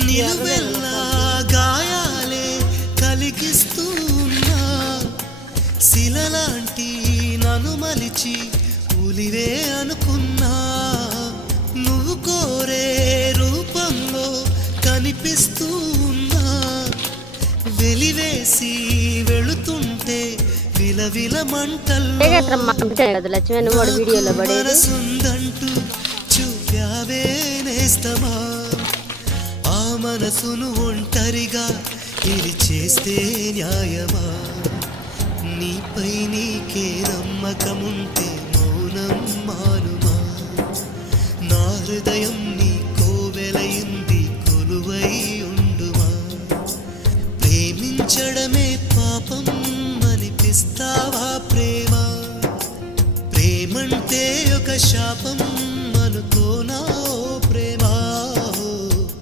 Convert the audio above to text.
నిలువెల్లా గాయాలే కలిగిస్తున్నా శిలలాంటి నన్ను మలిచి ఉలివే అనుకున్నా నువ్వు కోరే రూపంలో కనిపిస్తున్నా వెలివేసి వెళుతుంటే విలవిల మంటల్లో మనసుందంటూ చూపావే నేస్తమా ఆ మనసును ఒంటరిగా ఇది చేస్తే న్యాయమా నీపై నీకే నమ్మకముంటే మౌనం మానుమా నా హృదయం నీ